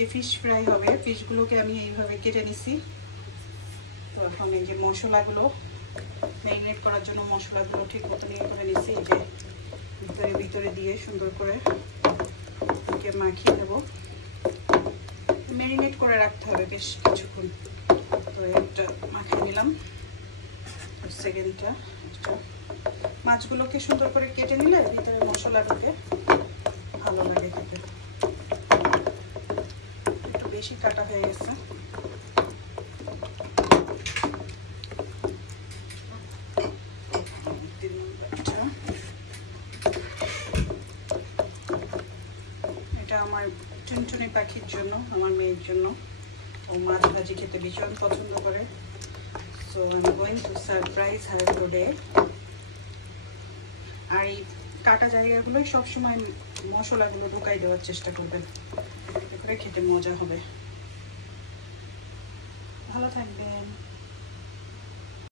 আজকে fish fry হবে। ফিশগুলোকে আমি এইভাবে কেটে নিছি। তো এখন এই যে মশলাগুলো ম্যারিনেট করার জন্য মশলাগুলো ঠিক মতো নিয়ে করে নিছি। এই যে ভিতরে দিয়ে সুন্দর করে মাখিয়ে নেব। ম্যারিনেট করে রাখতে হবে বেশ কিছুক্ষণ। তো একটা মাখিয়ে নিলাম। সেকেন্ডটা মাছগুলোকে সুন্দর করে কেটে নিলে ভিতরে মশলা ঢুকে ভালো লাগে খেতে। একটু বেশি কাটা হয়ে গেছে। এটা আমার টুনটুনি পাখির জন্য, আমার মেয়ের জন্য। ও মাছ ভাজি খেতে ভীষণ পছন্দ করে। So I'm going to surprise her today. আর এই কাটা জায়গাগুলোই সবসময় মশলাগুলো ঢুকাই দেওয়ার চেষ্টা করবেন, এতে করে খেতে মজা হবে। ভালো থাকবেন।